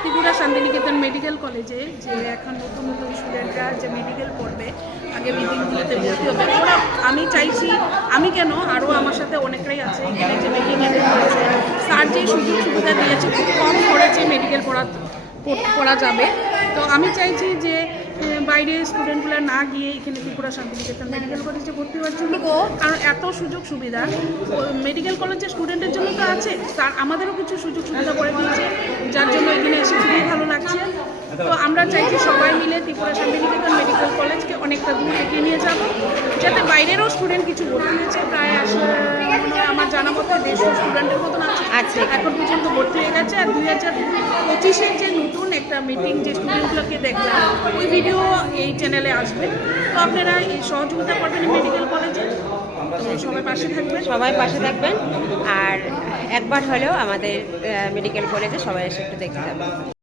Tripura Santiniketan medical কলেজে যে এখন নতুন নতুন স্টুডেন্টরা যে মেডিকেল পড়বে, আগে মিটিংগুলোতে ভর্তি হবে। ওরা আমি চাইছি, আমি কেন, আরও আমার সাথে অনেকরাই আছে এখানে যে মেডিকেল করেছে, স্যার যে সুযোগ সুবিধা দিয়েছে খুব কম খরচে মেডিকেল পড়া যাবে। তো আমি চাইছি যে বাইরে স্টুডেন্টগুলো না গিয়ে এখানে ত্রিপুরা শান্তিনিকেতন মেডিকেল কলেজে ভর্তি হওয়ার জন্য, কারণ এত সুযোগ সুবিধা মেডিকেল কলেজের স্টুডেন্টের জন্য তো আছে, তার আমাদেরও কিছু সুযোগ সুবিধা করে দিয়েছে, যার জন্য এখানে এসে খুবই ভালো লাগছে। তো আমরা চাইছি সবাই মিলে ত্রিপুরা শান্তিনিকেতন মেডিকেল কলেজকে অনেকটা দূর এগিয়ে নিয়ে যাব, যাতে বাইরেরও স্টুডেন্ট কিছু ভর্তি হয়েছে। প্রায় আমার জানা মতো 150 স্টুডেন্টের মতন আছে এখন পর্যন্ত ভর্তি হয়ে গেছে। আর 2025-এর যে নতুন একটা মিটিং যে স্টুডেন্টগুলোকে দেখলাম, ওই ভিডিও এই চ্যানেলে আসবে। তো আপনারা এই সহযোগিতা করবেন মেডিকেল কলেজে, সবাই পাশে থাকবেন। আর একবার হলেও আমাদের মেডিকেল কলেজে সবাই এসে একটু দেখতে যাবেন।